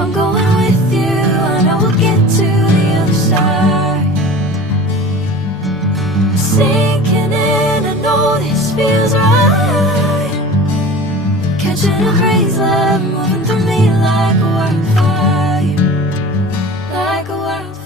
I'm going with you, I know we'll get to the other side. Sinking in, I know this feels right. Catching a crazy love, moving through me like a wildfire, like a wildfire.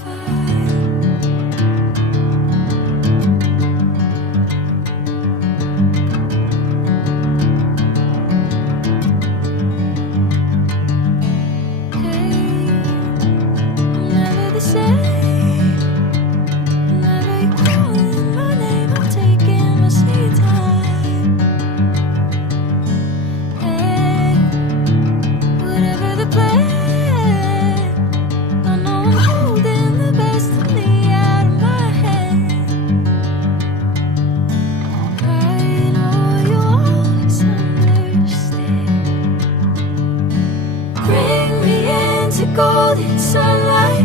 Golden sunlight.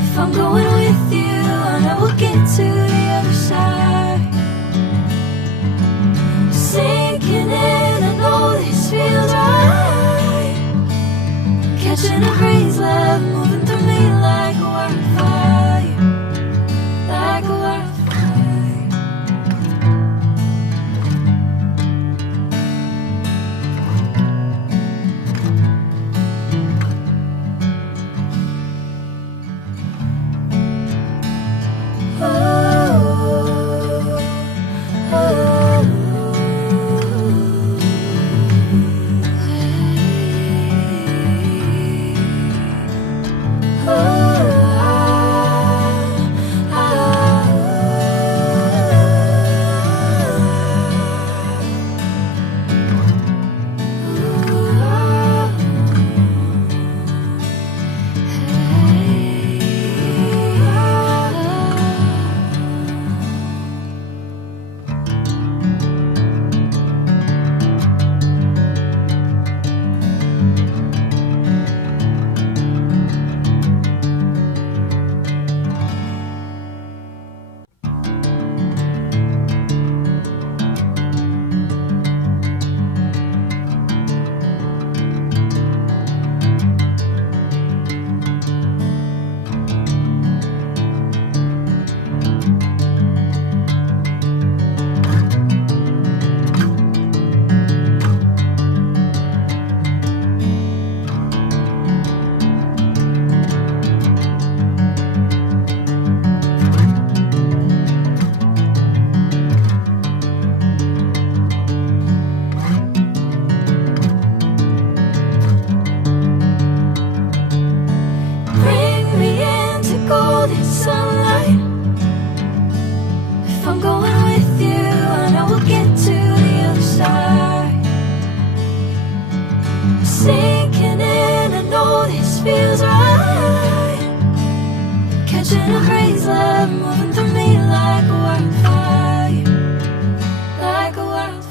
If I'm going with you, I know we'll get to the other side. Sinking in, I know this feels right. Catching a crazy love, moving through me like a wildfire, like a wildfire. Sunlight. If I'm going with you, I know we'll get to the other side. Sinking in, I know this feels right. Catching a crazy love, moving through me like a wildfire, like a wildfire.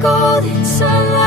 Golden sunlight.